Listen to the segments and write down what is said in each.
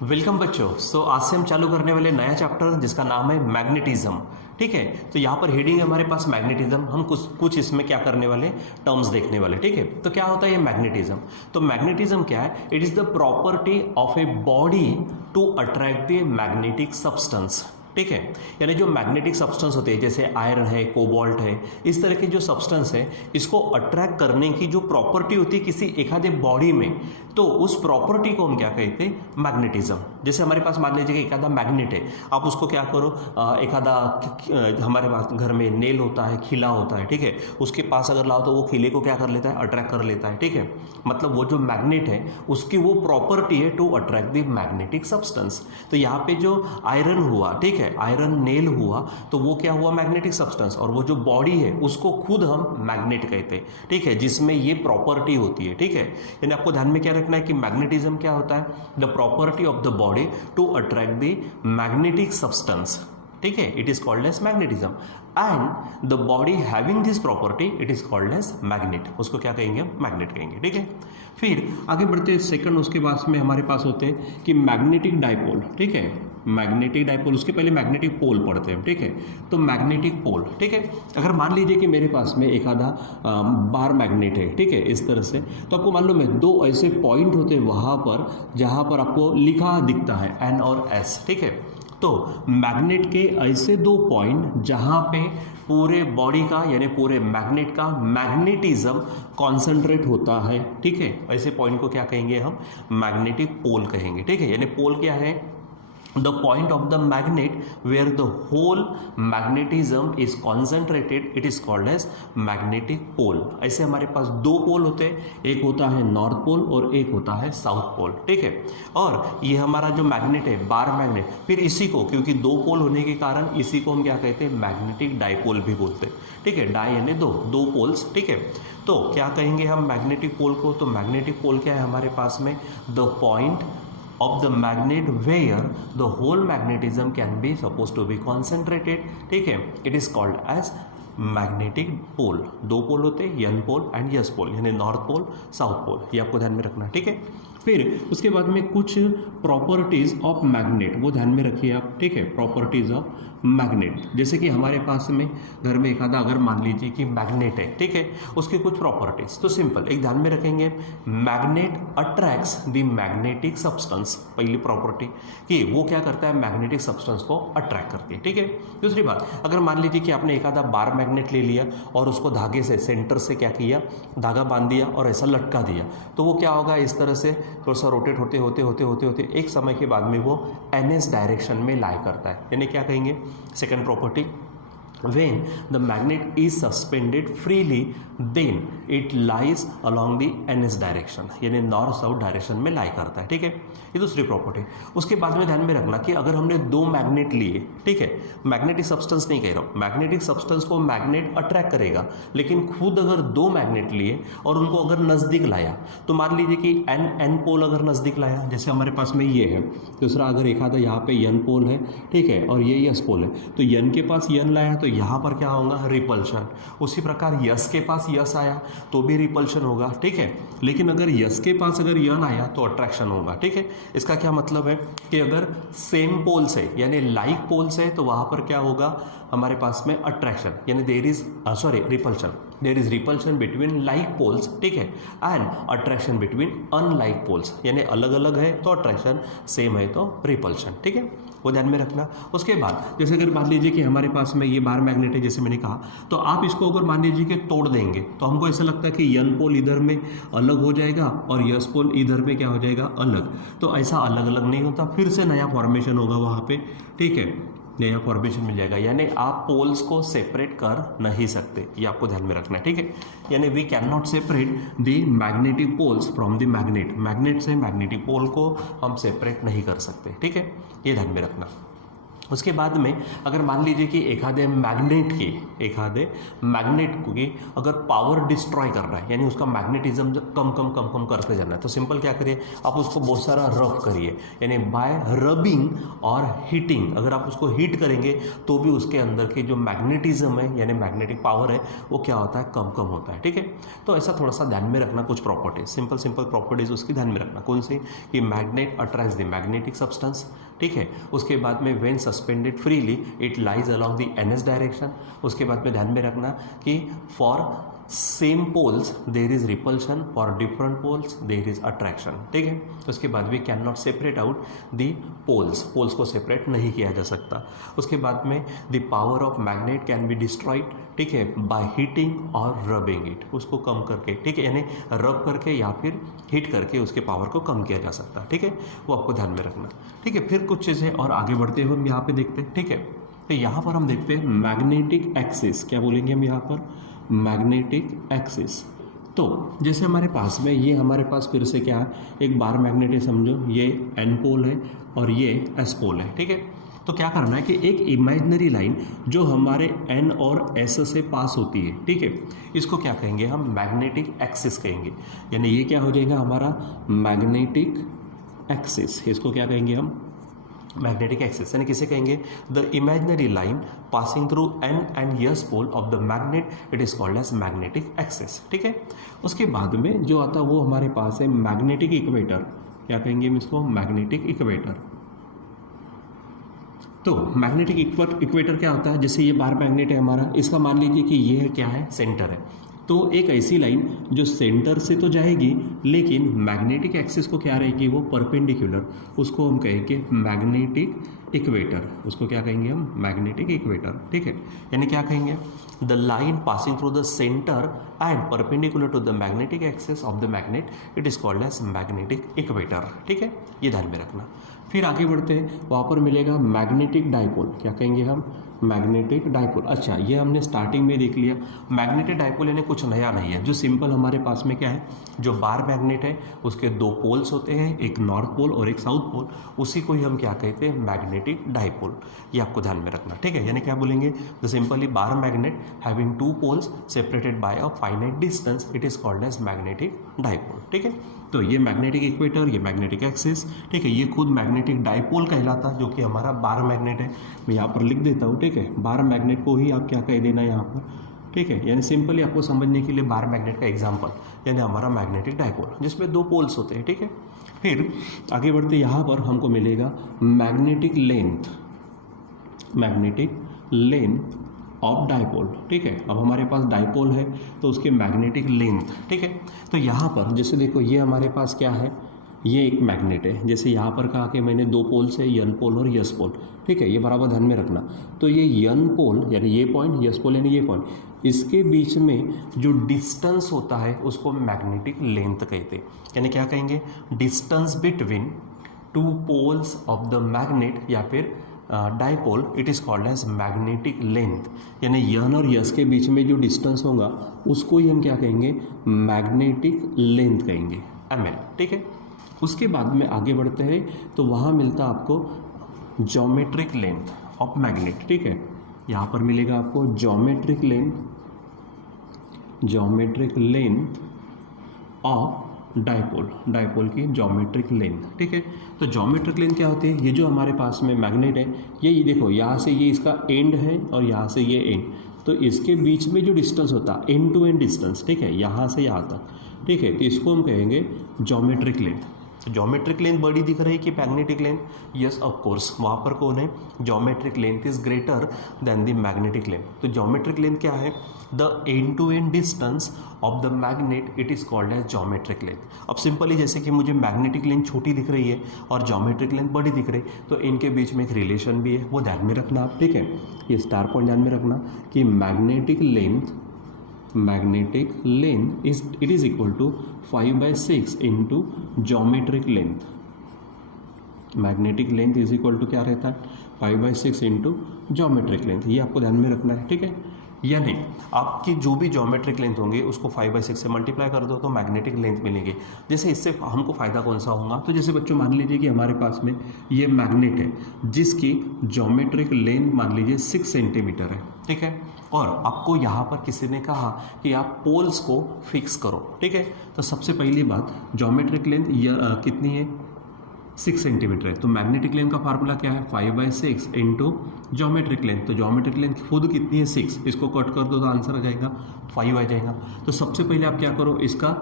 Welcome बच्चों। आज से हम चालू करने वाले नया चैप्टर जिसका नाम है मैग्नेटिज्म। ठीक है, तो यहाँ पर हेडिंग है हमारे पास मैग्नेटिज्म। हम कुछ इसमें क्या करने वाले, टर्म्स देखने वाले। ठीक है, तो क्या होता है ये मैग्नेटिज्म? तो मैग्नेटिज्म क्या है? It is the property of a body to attract the magnetic substance. ठीक है, यानी जो मैग्नेटिक सब्सटेंस होते हैं जैसे आयरन है, कोबाल्ट है, इस तरह के जो सब्सटेंस है इसको अट्रैक्ट करने की जो प्रॉपर्टी होती है किसी एक आधे बॉडी में, तो उस प्रॉपर्टी को हम क्या कहते हैं? मैग्नेटिज्म। जैसे हमारे पास मान लीजिए कि एक आधा मैग्नेट है, आप उसको क्या करो, एक आधा हमारे पास घर में नेल होता है, खिला होता है, ठीक है, उसके पास अगर लाओ तो वो खिले को क्या कर लेता है? अट्रैक्ट कर लेता है। ठीक है, मतलब वो जो मैग्नेट है उसकी वो प्रॉपर्टी है to attract the magnetic substance. तो यहाँ पे जो आयरन हुआ, ठीक है, आयरन नेल हुआ, तो वो क्या हुआ? Magnetic substance. और वो जो बॉडी है उसको खुद हम मैग्नेट कहते हैं। ठीक है, जिसमें ये प्रॉपर्टी होती है। ठीक है, यानी आपको ध्यान में क्या रखना है कि मैग्नेटिज्म क्या होता है? The property of the body to attract the magnetic substance. ठीक है, it is called as magnetism and the body having this property it is called as magnet. उसको क्या कहेंगे? मैग्नेट कहेंगे। ठीक है, फिर आगे बढ़ते सेकंड, उसके बाद में हमारे पास होते हैं कि मैग्नेटिक डाइपोल। ठीक है, मैग्नेटिक डाइपोल, उसके पहले मैग्नेटिक पोल पढ़ते हैं। ठीक है, तो मैग्नेटिक पोल, ठीक है, अगर मान लीजिए कि मेरे पास में एक आधा बार मैग्नेट है, ठीक है, इस तरह से, तो आपको मान लो मैं दो ऐसे पॉइंट होते हैं वहाँ पर जहाँ पर आपको लिखा दिखता है एन और एस। ठीक है, तो मैग्नेट के ऐसे दो पॉइंट जहाँ पे पूरे बॉडी का यानी पूरे मैग्नेट का मैग्नेटिज्म कॉन्सेंट्रेट होता है। ठीक है, ऐसे पॉइंट को क्या कहेंगे हम? मैग्नेटिक पोल कहेंगे। ठीक है, यानी पोल क्या है? The point of the magnet where the whole magnetism is concentrated, it is called as magnetic pole। ऐसे हमारे पास दो पोल होते हैं, एक होता है नॉर्थ पोल और एक होता है साउथ पोल। ठीक है, और ये हमारा जो मैग्नेट है, बार मैग्नेट, फिर इसी को, क्योंकि दो पोल होने के कारण इसी को हम क्या कहते हैं? मैग्नेटिक डाइपोल भी बोलते हैं। ठीक है, डाई यानी दो पोल्स। ठीक है, तो क्या कहेंगे हम मैग्नेटिक पोल को? तो मैग्नेटिक पोल क्या है हमारे पास में? The point of the magnet where the whole magnetism can be supposed to be concentrated। ठीक है, it is called as magnetic pole. दो पोल होते हैं, यन पोल एंड यस पोल, यानी नॉर्थ पोल साउथ पोल, ये आपको ध्यान में रखना है। ठीक है, फिर उसके बाद में कुछ प्रॉपर्टीज ऑफ मैग्नेट, वो ध्यान में रखिए आप। ठीक है, प्रॉपर्टीज ऑफ मैग्नेट, जैसे कि हमारे पास में घर में एक आधा अगर मान लीजिए कि मैग्नेट है, ठीक है, उसकी कुछ प्रॉपर्टीज तो सिंपल एक ध्यान में रखेंगे, magnet attracts the magnetic substance. पहली प्रॉपर्टी कि वो क्या करता है? मैग्नेटिक सब्सटेंस को अट्रैक्ट करती है। ठीक है, दूसरी बात, अगर मान लीजिए कि आपने एक आधा बार मैग्नेट ले लिया और उसको धागे से सेंटर से क्या किया? धागा बांध दिया और ऐसा लटका दिया, तो वो क्या होगा? इस तरह से थोड़ा सा रोटेट होते होते होते होते होते एक समय के बाद में वो एनएस डायरेक्शन में लाई करता है। यानी क्या कहेंगे? Second property, when the magnet is suspended freely then it lies along the ns direction, यानी नॉर्थ साउथ डायरेक्शन में लाई करता है। ठीक है, ये दूसरी प्रॉपर्टी। उसके बाद में ध्यान में रखना कि अगर हमने दो मैग्नेट लिए, ठीक है, मैग्नेटिक सब्सटेंस नहीं कह रहा हूँ, मैग्नेटिक सब्सटेंस को मैग्नेट अट्रैक्ट करेगा, लेकिन खुद अगर दो मैग्नेट लिए और उनको अगर नज़दीक लाया, तो मान लीजिए कि एन पोल अगर नज़दीक लाया, जैसे हमारे पास में ये है, दूसरा अगर एक आधा यहाँ पे यन पोल है, ठीक है, और ये यस पोल है, तो यन के पास यन लाया तो यहाँ पर क्या होगा? रिपल्शन। उसी प्रकार यस के पास यस आया तो भी रिपल्शन होगा। ठीक है, लेकिन अगर यस के पास अगर यन आया तो अट्रैक्शन होगा। ठीक है, इसका क्या मतलब है कि अगर सेम पोल्स है यानी लाइक पोल्स है तो वहां पर क्या होगा हमारे पास में? अट्रैक्शन, यानी there is repulsion, there is repulsion between like poles. ठीक है, and attraction between unlike poles, यानी अलग अलग है तो अट्रैक्शन, सेम है तो रिपल्शन। ठीक है, वो ध्यान में रखना। उसके बाद जैसे अगर मान लीजिए कि हमारे पास में ये बार मैग्नेट है, जैसे मैंने कहा, तो आप इसको अगर मान लीजिए कि तोड़ देंगे तो हमको ऐसा लगता है कि यन पोल इधर में अलग हो जाएगा और यस पोल इधर में क्या हो जाएगा? अलग। तो ऐसा अलग अलग नहीं होता, फिर से नया फॉर्मेशन होगा वहाँ पे। ठीक है, नया फॉर्मेशन मिल जाएगा, यानी आप पोल्स को सेपरेट कर नहीं सकते, ये आपको ध्यान में रखना है। ठीक है, यानी we can not separate the magnetic poles from the magnet, magnet से मैग्नेटिक पोल को हम सेपरेट नहीं कर सकते। ठीक है, ये ध्यान में रखना। उसके बाद में अगर मान लीजिए कि एखादे मैग्नेट की अगर पावर डिस्ट्रॉय करना है, यानी उसका मैग्नेटिज्म कम कम करते जाना है, तो सिंपल क्या करिए, आप उसको बहुत सारा रफ करिए, यानी बाय रबिंग और हीटिंग। अगर आप उसको हीट करेंगे तो भी उसके अंदर की जो मैग्नेटिज्म है यानी मैग्नेटिक पावर है वो क्या होता है, कम होता है। ठीक है, तो ऐसा थोड़ा सा ध्यान में रखना, कुछ प्रॉपर्टीज, सिंपल प्रॉपर्टीज उसकी ध्यान में रखना। कौन सी? कि magnet attracts the magnetic substance. ठीक है, उसके बाद में when suspended freely it lies along the NS direction. उसके बाद में ध्यान में रखना कि for same poles there is repulsion, for different poles there is attraction. ठीक है, तो उसके बाद we can not separate out the poles को सेपरेट नहीं किया जा सकता। उसके बाद में the power of magnet can be destroyed, ठीक है, बाय हीटिंग और रबिंग इट, उसको कम करके, ठीक है, यानी रब करके या फिर हीट करके उसके पावर को कम किया जा सकता है। ठीक है, वो आपको ध्यान में रखना। ठीक है, फिर कुछ चीज़ें और आगे बढ़ते हुए हम यहाँ पे देखते हैं। ठीक है, तो यहाँ पर हम देखते हैं मैग्नेटिक एक्सिस, क्या बोलेंगे हम यहाँ पर, मैग्नेटिक एक्सिस। तो जैसे हमारे पास में ये हमारे पास फिर से क्या है, एक बार मैग्नेट है, समझो ये एन पोल है और ये एस पोल है। ठीक है, तो क्या करना है कि एक इमेजिनरी लाइन जो हमारे एन और एस से पास होती है, ठीक है, इसको क्या कहेंगे हम, मैग्नेटिक एक्सिस कहेंगे। यानी ये क्या हो जाएगा हमारा मैग्नेटिक एक्सिस, इसको क्या कहेंगे हम, मैग्नेटिक एक्सिस। यानी किसे कहेंगे, the imaginary line passing through N and S pole of the magnet, it is called as magnetic axis. ठीक है, उसके बाद में जो आता है वो हमारे पास है मैग्नेटिक इक्वेटर, क्या कहेंगे हम इसको, मैग्नेटिक इक्वेटर। तो मैग्नेटिक इक्वेटर क्या होता है, जैसे ये बार मैग्नेट है हमारा, इसका मान लीजिए कि ये क्या है, सेंटर है। तो एक ऐसी लाइन जो सेंटर से तो जाएगी लेकिन मैग्नेटिक एक्सिस को क्या रहेगी, वो परपेंडिकुलर, उसको हम कहेंगे मैग्नेटिक इक्वेटर। उसको क्या कहेंगे हम, मैग्नेटिक इक्वेटर। ठीक है, यानी क्या कहेंगे, the line passing through the centre and perpendicular to the magnetic axis of the magnet, it is called as magnetic equator. ठीक है, ये ध्यान में रखना। फिर आगे बढ़ते हैं, वहाँ पर मिलेगा मैग्नेटिक डाइपोल, क्या कहेंगे हम, मैग्नेटिक डाइपोल। अच्छा, ये हमने स्टार्टिंग में देख लिया। मैग्नेटिक डाइपोल यानी कुछ नया नहीं है, जो सिंपल हमारे पास में क्या है, जो बार मैग्नेट है उसके दो पोल्स होते हैं, एक नॉर्थ पोल और एक साउथ पोल, उसी को ही हम क्या कहते हैं, मैग्नेटिक डाइपोल। ये आपको ध्यान में रखना। ठीक है, यानी क्या बोलेंगे, the simply bar magnet having two poles separated by a finite distance, it is called as magnetic dipole. ठीक है, तो ये मैग्नेटिक इक्वेटर, ये मैग्नेटिक एक्सिस, ठीक है, ये खुद मैग्नेटिक डाइपोल कहलाता, जो कि हमारा बार मैग्नेट है। मैं यहाँ पर लिख देता हूँ। ठीक है, बार मैग्नेट को ही आप क्या कह देना यहाँ पर। ठीक है, यानी सिंपली आपको समझने के लिए बार मैग्नेट का एग्जाम्पल, यानी हमारा मैग्नेटिक डाइपोल जिसमें दो पोल्स होते हैं। ठीक है, फिर आगे बढ़ते यहाँ पर हमको मिलेगा magnetic length, magnetic length of dipole. ठीक है, अब हमारे पास डाइपोल है तो उसके मैग्नेटिक लेंथ। ठीक है, तो यहाँ पर जैसे देखो ये हमारे पास क्या है, ये एक मैग्नेट है, जैसे यहाँ पर कहा कि मैंने दो पोल से यन पोल और यस पोल। ठीक है, ये बराबर ध्यान में रखना। तो ये यन पोल यानी ये पॉइंट, यस पोल यानी ये पॉइंट, इसके बीच में जो डिस्टेंस होता है उसको मैग्नेटिक लेंथ कहते हैं। यानी क्या कहेंगे, distance between two poles of the magnet या फिर dipole, it is called as magnetic length. यानी यन और यस के बीच में जो डिस्टेंस होगा उसको ही हम क्या कहेंगे, मैग्नेटिक लेंथ कहेंगे, ml। ठीक है, उसके बाद में आगे बढ़ते हैं तो वहाँ मिलता आपको ज्योमेट्रिक लेंथ ऑफ मैग्नेट। ठीक है, यहाँ पर मिलेगा आपको ज्योमेट्रिक लेंथ ऑफ डाइपोल की ज्योमेट्रिक लेंथ। ठीक है, तो ज्योमेट्रिक लेंथ क्या होती है, ये जो हमारे पास में मैग्नेट है, ये देखो यहाँ से ये इसका एंड है और यहाँ से ये एंड, तो इसके बीच में जो डिस्टेंस होता है एंड टू एंड डिस्टेंस, ठीक है, यहाँ से यहाँ तक। ठीक है, तो इसको हम कहेंगे ज्योमेट्रिक लेंथ। ज्योमेट्रिक लेंथ बड़ी दिख रही है कि magnetic length, yes of course, वहाँ पर कौन है, geometric length is greater than the magnetic length. तो ज्योमेट्रिक लेंथ क्या है, the end to end distance of the magnet, it is called as geometric length. अब सिंपली जैसे कि मुझे मैग्नेटिक लेंथ छोटी दिख रही है और ज्योमेट्रिक लेंथ बड़ी दिख रही है, तो इनके बीच में एक रिलेशन भी है, वो ध्यान में रखना आप। ठीक है, ये स्टार पॉइंट ध्यान में रखना कि magnetic length it is equal to 5/6 into geometric length. Magnetic length is equal to क्या रहता है, 5/6 इंटू ज्योमेट्रिक लेंथ। ये आपको ध्यान में रखना है। ठीक है, यानी आपकी जो भी ज्योमेट्रिक लेंथ होंगे उसको 5/6 से मल्टीप्लाई कर दो तो मैग्नेटिक लेंथ मिलेगी। जैसे इससे हमको फ़ायदा कौन सा होगा, तो जैसे बच्चों मान लीजिए कि हमारे पास में ये मैग्नेट है जिसकी ज्योमेट्रिक लेंथ मान लीजिए 6 सेंटीमीटर है, ठीक है, और आपको यहाँ पर किसी ने कहा कि आप पोल्स को फिक्स करो, ठीक है। तो सबसे पहली बात ज्योमेट्रिक लेंथ कितनी है, 6 सेंटीमीटर है, तो मैग्नेटिक लेंथ का फार्मूला क्या है, 5/6 इंटू ज्योमेट्रिक लेंथ। तो ज्योमेट्रिक लेंथ खुद कितनी है, 6, इसको कट कर दो तो आंसर आ जाएगा 5 आ जाएगा। तो सबसे पहले आप क्या करो, इसका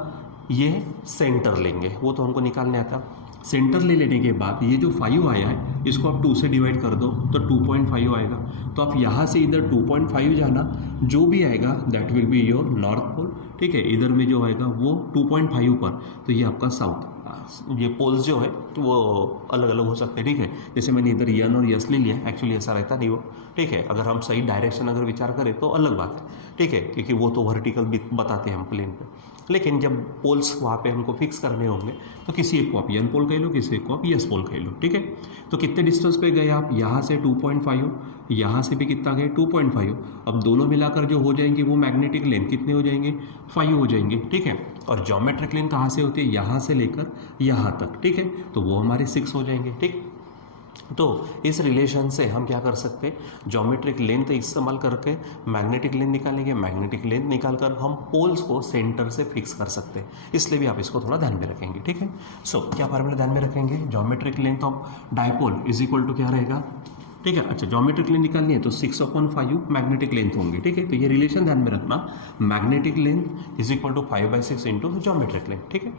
ये सेंटर लेंगे, वो तो हमको निकालने आता। सेंटर ले लेने के बाद ये जो 5 आया है इसको आप 2 से डिवाइड कर दो तो 2.5 आएगा। तो आप यहाँ से इधर 2.5 जाना, जो भी आएगा that will be your north pole, ठीक है। इधर में जो आएगा वो 2.5 पर, तो ये आपका साउथ। ये पोल्स जो है वो अलग अलग हो सकते हैं, ठीक है। जैसे मैंने इधर यन और यस ले लिया, एक्चुअली ऐसा रहता नहीं वो, ठीक है। अगर हम सही डायरेक्शन अगर विचार करें तो अलग बात है, ठीक है, क्योंकि वो तो वर्टिकल बताते हैं हम प्लेन पे। लेकिन जब पोल्स वहाँ पे हमको फिक्स करने होंगे तो किसी एक को आप यन पोल कह लो, किसी एक को आप यस पोल कह लो, ठीक है। तो कितने डिस्टेंस पे गए आप, यहाँ से 2.5, यहाँ से भी कितना गए 2.5। अब दोनों मिलाकर जो हो जाएंगे वो मैग्नेटिक लेंथ कितने हो जाएंगे, 5 हो जाएंगे, ठीक है। और ज्योमेट्रिक लेंथ कहाँ से होती है, यहाँ से लेकर यहाँ तक, ठीक है, तो वो हमारे 6 हो जाएंगे, ठीक। तो इस रिलेशन से हम क्या कर सकते हैं, ज्योमेट्रिक लेंथ इस्तेमाल करके मैग्नेटिक लेंथ निकालेंगे, मैग्नेटिक लेंथ निकालकर हम पोल्स को सेंटर से फिक्स कर सकते हैं। इसलिए भी आप इसको थोड़ा ध्यान में रखेंगे, ठीक है। सो क्या फार्मूला ध्यान में रखेंगे, geometric length of dipole is equal to क्या रहेगा, ठीक है। अच्छा, ज्योमेट्रिक लेंथ निकालनी है तो 6/5 मैग्नेटिक लेंथ होंगी, ठीक है। तो ये रिलेशन ध्यान में रखना, magnetic length is equal to 5/6 into geometric length, ठीक है।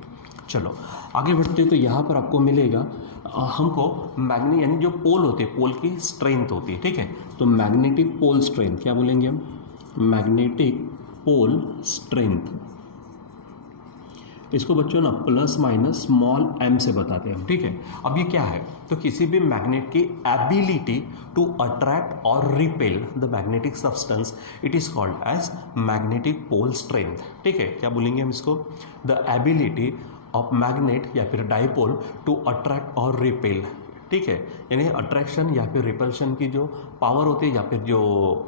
चलो आगे बढ़ते हैं। तो यहाँ पर आपको मिलेगा हमको मैग्नेट यानी जो पोल होते हैं पोल की स्ट्रेंथ होती है, ठीक है। तो मैग्नेटिक पोल स्ट्रेंथ क्या बोलेंगे हम, मैग्नेटिक पोल स्ट्रेंथ, इसको बच्चों ना प्लस माइनस स्मॉल m से बताते हैं हम, ठीक है। अब ये क्या है, तो किसी भी मैग्नेट की एबिलिटी टू अट्रैक्ट और repel the magnetic substance, it is called as magnetic pole strength, ठीक है। क्या बोलेंगे हम इसको, द एबिलिटी ऑफ मैग्नेट या फिर डाइपोल टू अट्रैक्ट और रिपेल, ठीक है। यानी अट्रैक्शन या फिर रिपल्शन की जो पावर होती है या फिर जो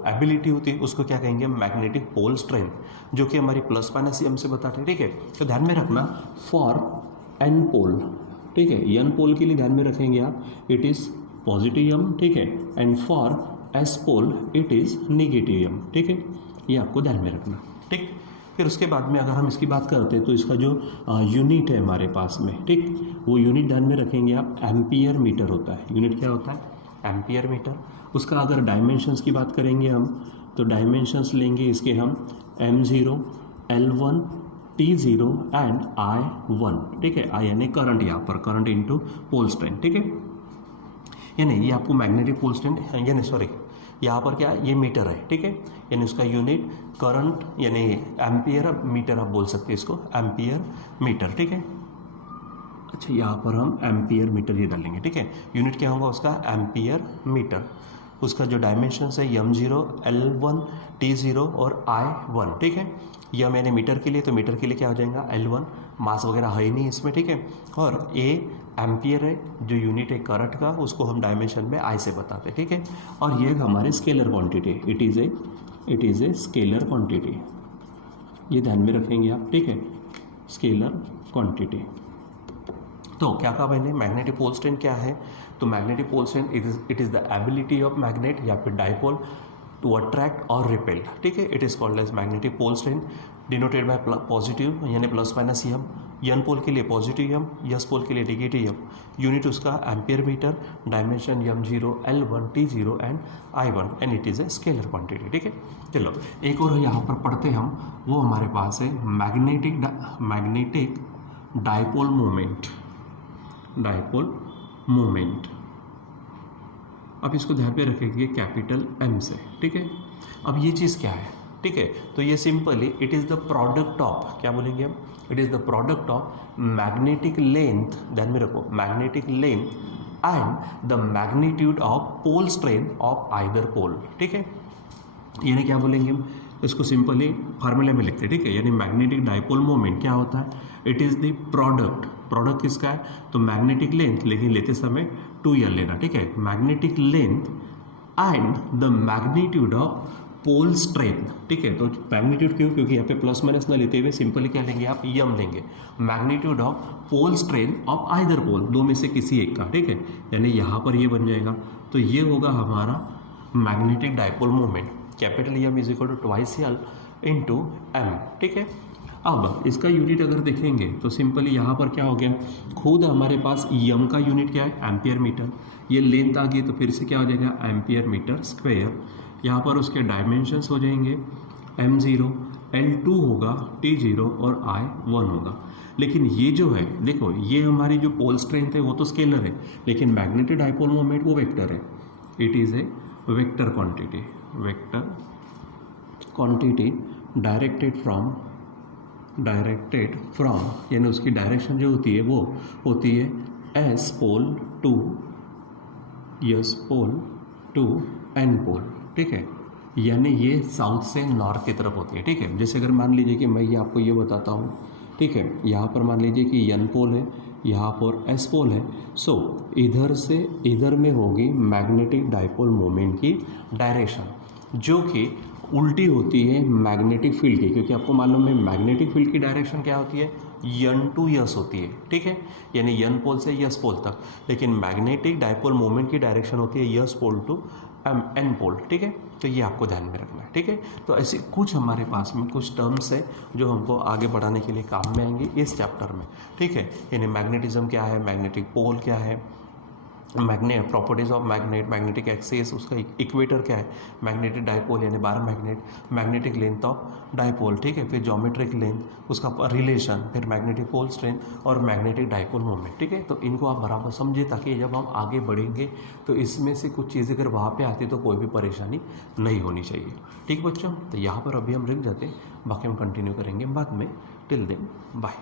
एबिलिटी होती है उसको क्या कहेंगे, मैग्नेटिक पोल स्ट्रेंथ, जो कि हमारी प्लस माइनस m से बताते हैं, ठीक है। तो ध्यान में रखना फॉर n पोल, ठीक है, n पोल के लिए ध्यान में रखेंगे आप, इट इज़ पॉजिटिव m, ठीक है, and for s pole it is negative m, ठीक है। ये आपको ध्यान में रखना, ठीक। फिर उसके बाद में अगर हम इसकी बात करते हैं तो इसका जो यूनिट है हमारे पास में, ठीक, वो यूनिट ध्यान में रखेंगे आप, एम्पियर मीटर होता है। यूनिट क्या होता है, एम्पियर मीटर। उसका अगर डायमेंशंस की बात करेंगे हम तो डायमेंशंस लेंगे इसके हम m0, L1, T0 and I1, ठीक है। I यानी करंट, यहाँ पर करंट इनटू पोल स्ट्रेंथ, ठीक है। यानी ये आपको मैग्नेटिक पोल स्ट्रेंथ, यानी सॉरी यहाँ पर क्या ये मीटर है, ठीक है, यानी उसका यूनिट करंट यानी एम्पियर मीटर आप बोल सकते हैं इसको, एम्पियर मीटर, ठीक है। अच्छा, यहाँ पर हम एम्पियर मीटर ये डालेंगे, ठीक है। यूनिट क्या होगा उसका, एम्पियर मीटर। उसका जो डायमेंशन है m0, L1, T0 और I1, ठीक है। यह मैंने मीटर के लिए, तो मीटर के लिए क्या हो जाएगा L1, मास वगैरह है ही नहीं इसमें, ठीक है। और A एम्पियर है, जो यूनिट है करंट का, उसको हम डायमेंशन में I से बताते हैं, ठीक है। और ये हमारे scalar quantity, it is a scalar quantity, ये ध्यान में रखेंगे आप, ठीक है, स्केलर क्वांटिटी। तो क्या कहा मैंने, मैग्नेटिक पोल स्ट्रेंथ क्या है, तो magnetic pole strength it is the ability of magnet या फिर डाइपोल टू अट्रैक्ट और रिपेल, ठीक है। It is called as magnetic pole strength, denoted by positive यानी plus minus m, n pole के लिए पॉजिटिव m, यस पोल के लिए नेगेटिव m। यूनिट उसका ampere metre, dimension m0, L1, T0 and I1 and it is a scalar quantity, ठीक है। चलो एक और यहाँ पर पढ़ते हम, वो हमारे पास है magnetic dipole moment, dipole moment. अब इसको ध्यान पे रखेंगे कैपिटल M से, ठीक है। अब ये चीज़ क्या है, ठीक है, तो ये simply it is the product of, क्या बोलेंगे हम, it is the product of magnetic length, ध्यान में रखो, magnetic length and the magnitude of pole strength of either pole, ठीक है। यानी क्या बोलेंगे हम, इसको सिंपली फार्मूले में लिखते हैं, ठीक है। यानी मैग्नेटिक डाइपोल मोमेंट क्या होता है, इट इज़ द प्रोडक्ट किसका है, तो मैग्नेटिक लेंथ, लेकिन लेते समय 2L लेना, ठीक है, magnetic length and the magnitude of pole strength, ठीक है। तो मैग्नीट्यूड क्यों, क्योंकि यहाँ पे प्लस माइनस ना लेते हुए सिंपली क्या लेंगे आप, यम लेंगे, magnitude of pole strain of either pole, दो में से किसी एक का, ठीक है। यानी यहाँ पर ये बन जाएगा, तो ये होगा हमारा magnetic dipole moment, capital M is equal to twice L into m, ठीक है। अब इसका यूनिट अगर देखेंगे तो सिंपली यहाँ पर क्या हो गया, खुद हमारे पास यम का यूनिट क्या है, एम्पियर मीटर, ये लेंथ आ गई तो फिर से क्या हो जाएगा, एम्पियर मीटर स्क्वायर। यहाँ पर उसके डायमेंशंस हो जाएंगे m0, L2 होगा, T0 और I1 होगा। लेकिन ये जो है देखो, ये हमारी जो पोल स्ट्रेंथ है वो तो स्केलर है, लेकिन मैग्नेटिक डाइपोल मोमेंट वो वेक्टर है, it is A vector quantity directed from, यानी उसकी डायरेक्शन जो होती है वो होती है S पोल टू N पोल, ठीक है। यानी ये साउथ से नॉर्थ की तरफ होती है, ठीक है। जैसे अगर मान लीजिए कि मैं ये आपको ये बताता हूँ, ठीक है, यहाँ पर मान लीजिए कि N पोल है, यहाँ पर S पोल है, सो इधर से इधर में होगी मैग्नेटिक डाइपोल मोमेंट की डायरेक्शन, जो कि उल्टी होती है मैग्नेटिक फील्ड की, क्योंकि आपको मालूम है मैग्नेटिक फील्ड की डायरेक्शन क्या होती है, N टू यस होती है, ठीक है, यानी N पोल से यस पोल तक। लेकिन मैग्नेटिक डाइपोल मोमेंट की डायरेक्शन होती है यस पोल टू N पोल, ठीक है। तो ये आपको ध्यान में रखना है, ठीक है। तो ऐसे कुछ हमारे पास में कुछ टर्म्स है जो हमको आगे बढ़ाने के लिए काम में आएंगे इस चैप्टर में, ठीक है। यानी मैग्नेटिज्म क्या है, मैग्नेटिक पोल क्या है, प्रॉपर्टीज ऑफ मैग्नेटिक एक्सिस, उसका इक्वेटर क्या है, मैग्नेटिक डाइपोल यानी 12 मैग्नेटिक लेंथ ऑफ डाइपोल, ठीक है। फिर ज्योमेट्रिक लेंथ, उसका रिलेशन, फिर मैग्नेटिक पोल स्ट्रेंथ और मैग्नेटिक डाइपोल मोमेंट, ठीक है। तो इनको आप बराबर समझिए, ताकि जब हम आगे बढ़ेंगे तो इसमें से कुछ चीज़ें अगर वहाँ पे आती तो कोई भी परेशानी नहीं होनी चाहिए, ठीक बच्चों। तो यहाँ पर अभी हम रुक जाते हैं, बाकी हम कंटिन्यू करेंगे बाद में। Till then bye.